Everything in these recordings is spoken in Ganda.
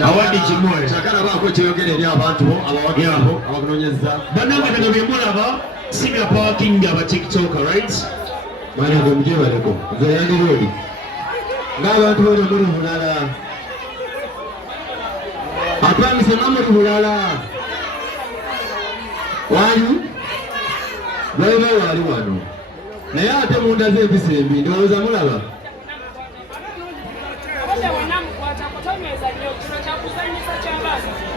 Awadi Chimoe. Kyakala baako kyeyogera eri abantu abawagiabo abakunonyeza. Bannange bino bye mulaba siga parking aba TikToker, right? Mwanange muje baleko. Nze yandi road. Ng'abantu bano muli bulala. Apamise namuli bulala. Wali? Bwaiba wali wano. Naye ate munda z'ebisembi ndowooza mulaba.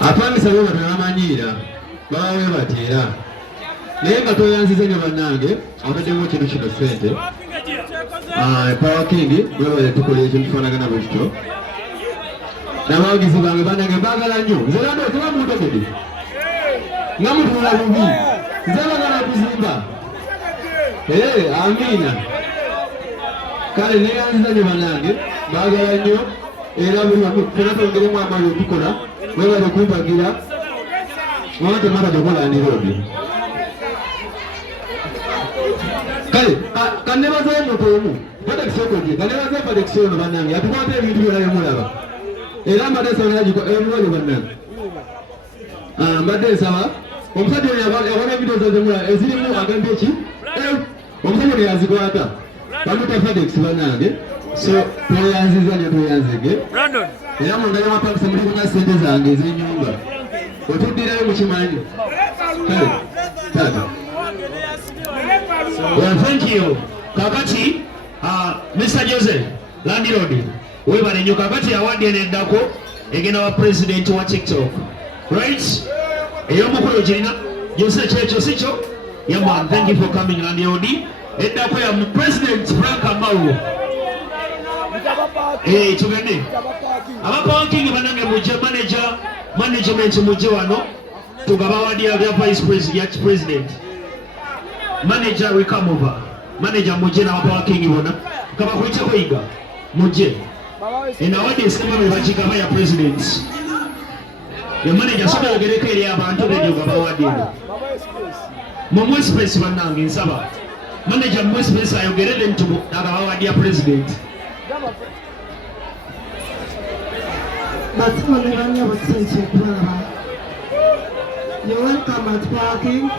Apamise bo batamanyiira baba we bateera naye nga toyanzize ne bannange abaddemu ekintu kino ssente parking webale tukola ekintu kifaanagana bwe kityo n'abawagizi bange bannange mbaagala nnyo nze lando teba muntogede nga mutunula bubi nze bagala kuzimba amiina kale neyanziza ne bannange mbaagala nnyo era buli wamu fena twongeremu amaali okukola webale kumbagira wante mara jokola ni road kale kanebaza moto omu bada kisokoje kanebaza bada kisono banange atukwate ebintu byona byemulaba era mbadde sangaji ko emulwayo banange mbadde nsaba omusajja oyo yabona video zazemula ezirimu agambye ki omusajja oyo yazikwata bamuta FedEx banange so toyanziza ne toyanzige era munda y'amapakisa muli kunya ssente zange ez'ennyumba otuddirayo mukimanyi tata. Well, thank you. Kakati, Mr. Joseph, landlord, webale nnyo kakati awadi eneddako egenda wa president wa TikTok. Right? Ey'omukulu girina Jose kyekyo si kyo? Yeah man, thank you for coming landlord. Eddako ya president Frank Amau. Tugende. Aba parking banange muje management muje wano tugaba wadi ya vice president. Manager will come over. Manager muje na parking bona. Kama kuicha koiga muje. Ina wadi sema mebachika ya president. Ya manager soba yogereka eri abantu bejo gaba wadi. Mumwe space banange nsaba. Manager mumwe space ayogerere ntubo gaba wadi ya president. But only when you would say to you're welcome at parking.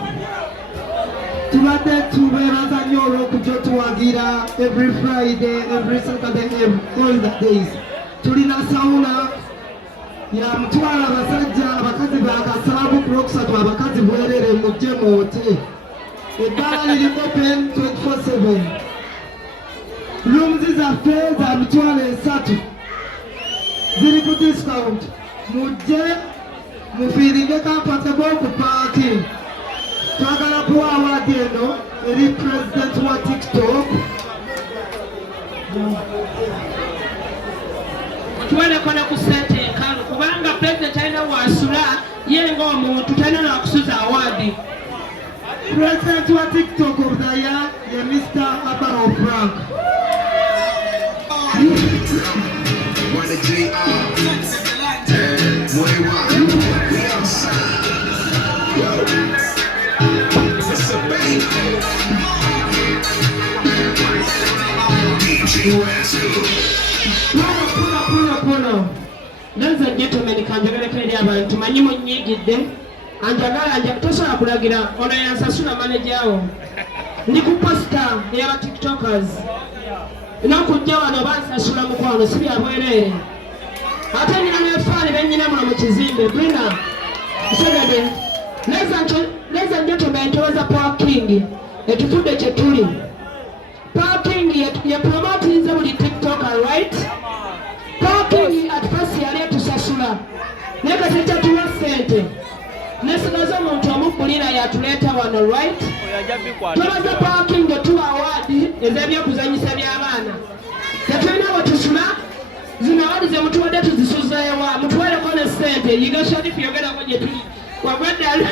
To whereas I know to Agira every Friday, every Saturday, all the days. Tulina sauna ya mtwala basajja abakazi bakasabu proxa to abakazi bwerere muje mote. The bar is open 24/7. Rooms is a fair za mtwala esatu. Ziri ku discount muje mufiringe comfortable ku parking. Twagala kuwa awadi eno eri president wa TikTok tuwele kone kusente nkano kubanga president alina wasula ye ng'omuntu talina nakusuza awadi. President wa TikTok of the year ye Mr. Abaro Frank. Puno. Nanza gentlemen kanjagala keri abantu manyi munyigidde anjagala tosobola kulagira ono yansasula manajawo ndi ku posta y'aba TikTokers n'okujja wano bansasula mukwano si bya bwereere ate nina n'efaani bennyina muno mu kizimbe brina nsegede leza gentlemen ntowoza parking etutudde kye tuli parking ye promotinze buli TikToker right. Parking at first yali tusasula naye kati kyatuwa ssente nesigaza omuntu omugulira yatuleeta wano right. Tulaza parking tuwa awadi ez'ebyokuzanyisa by'abaana tetulina we tusula zino awadi ze mutuwadde tuzisuzeewa mutuweleko ne ssente yiga sharifu yogerako gye tuli wagwaddala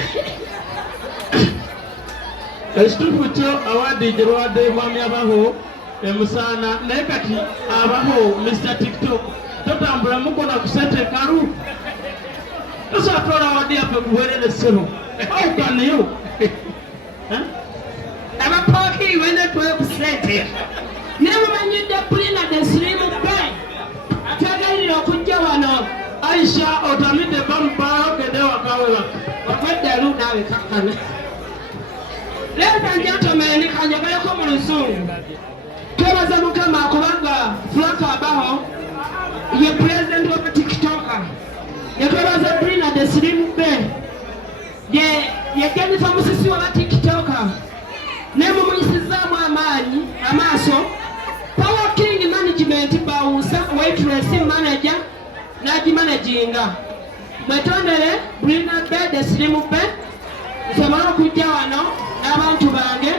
ekituufu kyo awadi gye bawadde mwami abaho emusaana naye kati abaho Mr. TikTok totambula mukona ku sente kalu tosatwala awadi yaffe kuwerere ssebo aukaniyo abapaaki wenda tuwe ku sente naye mumanyidde pulina de sirimu bay Aisha otamide bampa kende wakawe wakweddalu nawe kakkana. Ladies and gentlemen, kanjagala ko mu Luzungu. Twebaza Mukama kubanga Frank Abaho ye president wa TikToker. Yetwebaza Brina de Slim Bay. Ye Jennifer Musisi wa TikToker. Nemu muyisizaamu amaanyi amaaso. Power King Management bawusa waitress manager naji managinga. Mwetondere Brina de Slim Bay. Nsobola okujja wano n'abantu bange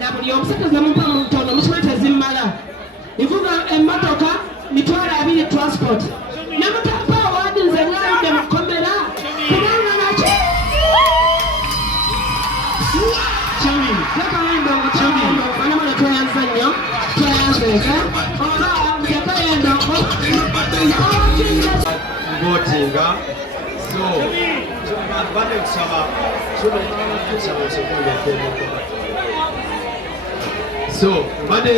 na buli omusajja mumpa mu ntono musomete zimmala. Ivuga emmotoka mitwalo 2 transport. Namutapa awadi nze mwalidde mu kkomera kubanga naki Zakayendongo Chami anamana twayanza nnyo twayanzeeka oba Zakayendongo votinga so bade kusaba so bade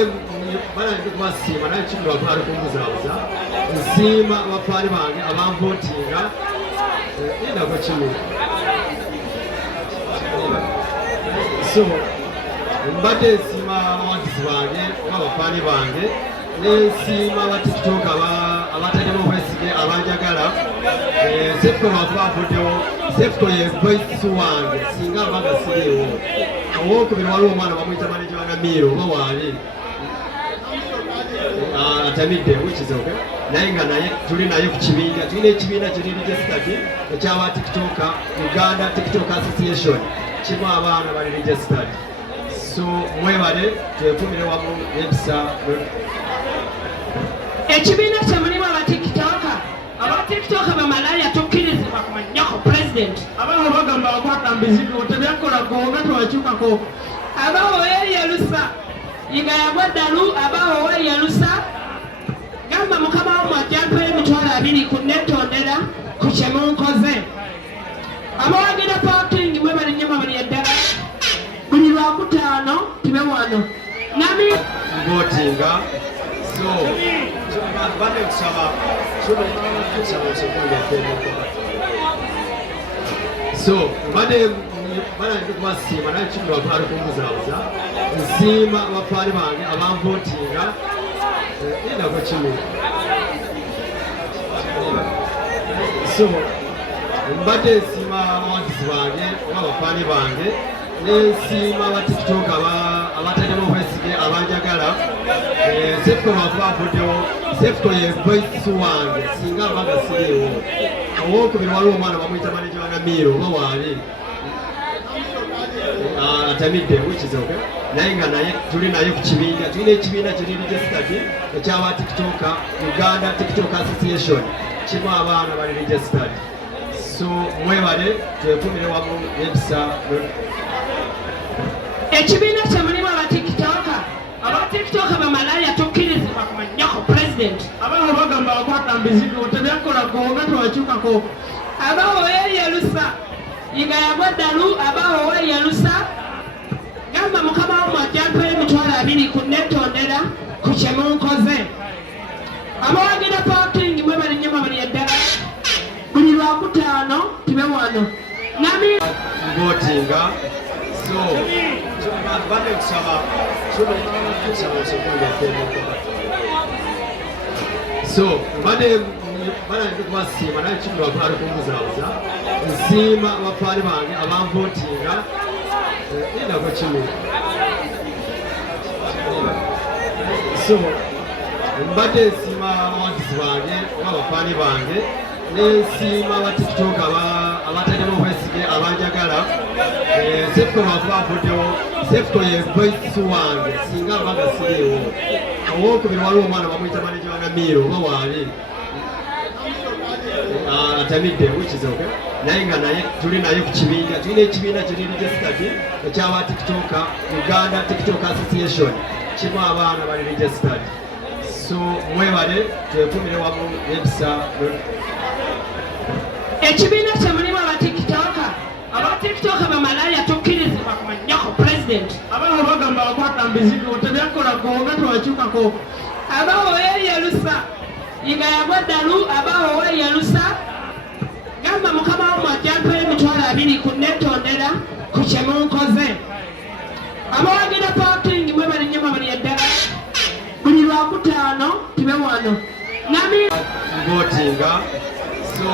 ndikumasima naye kimu bakwali kumuzaabuza nsiima abafaani bange abamvotinga endako kimu so mbadde nsiima abawandizi bange oba abafaani bange n'ensiima aba TikTok abatalina obwesige abanjagala Cephco lwakuba bavuddewo Cephco ye voice wange singa abanga siriiwo owokubiri waliwo omwana bamuyita manager wa Namiro oba waali atamidde which is okay naye nga naye tuli naye ku kibinja tulina ekibiina kiri registered ekyaba TikToker Uganda TikTok Association kimu abaana bali registered so mwebale twekumire wamu n'empisa ekibiina kyamulimu aba TikToker bamalaya tokkirizibwa kumanyako president abaho bagamba bakwata mbizigo tebyakolako nga tewakyukako abawo yeyerusa yiga yagwaddalu abawo weyerusa gamba mukama wo mwajjampa emitwalo 2 ku netondera ku kyemunkoze abawagira parking mwe bali nyuma bali eddala buli lwakutaano tibe wano nami votinga so bade kusaba so bade ndikumasima naye kimu bakwali kumuzaabuza nsiima abafaani bange abamvotinga endako kimu so mbadde nsiima abawandizi bange oba abafaani bange n'ensiima aba TikTok abatalina obwesige abanjagala Cephco lwakuba bavuddewo Cephco ye voice wange singa abanga siriiwo owokubiri waliwo omwana bamuyita manager wa Namiro oba waali atamidde which is okay naye nga naye tuli naye ku kibinja tulina ekibiina kiri registered ekyaba TikToker Uganda TikTok Association kimu abaana bali registered so mwebale twekumire wamu n'empisa ekibiina kyamulimu aba TikToker bamalaya tokkirizibwa kumanyako president abaho bagamba bakwata mbizigo tebyakolako nga tewakyukako abawo yeyerusa yiga yagwaddalu abawo weyerusa gamba mukama wo mwajjampa emitwalo 2 ku netondera ku kyemunkoze abawagira parking mwe bali nyuma bali eddala buli lwakutaano tibe wano nami votinga so bade kusaba so bade ndikumasima naye kimu bakwali kumuzaabuza nsiima abafaani bange abamvotinga endako kimu so mbadde nsiima abawandizi bange oba abafaani bange n'ensiima aba TikTok abatalina obwesige abanjagala Cephco lwakuba bavuddewo Cephco ye voice wange singa abanga siriiwo owokubiri waliwo omwana bamuyita manager wa Namiro oba waali atamidde which is okay naye nga naye tuli naye ku kibinja tulina ekibiina kiri registered ekyaba TikToker Uganda TikTok Association kimu abaana bali registered so mwebale twekumire wamu n'empisa ekibiina kyamulimu aba TikToker bamalaya tokkirizibwa kumanyako president abaho bagamba bakwata mbizigo tebyakolako nga tewakyukako abawo yeyerusa yiga yagwaddalu abawo weyerusa nga mukama wo mwajjampa emitwalo 2 ku netondera ku kye munkoze abawagira parking mwe bali nnyo babali eddala buli lwakutaano tibe wano votinga so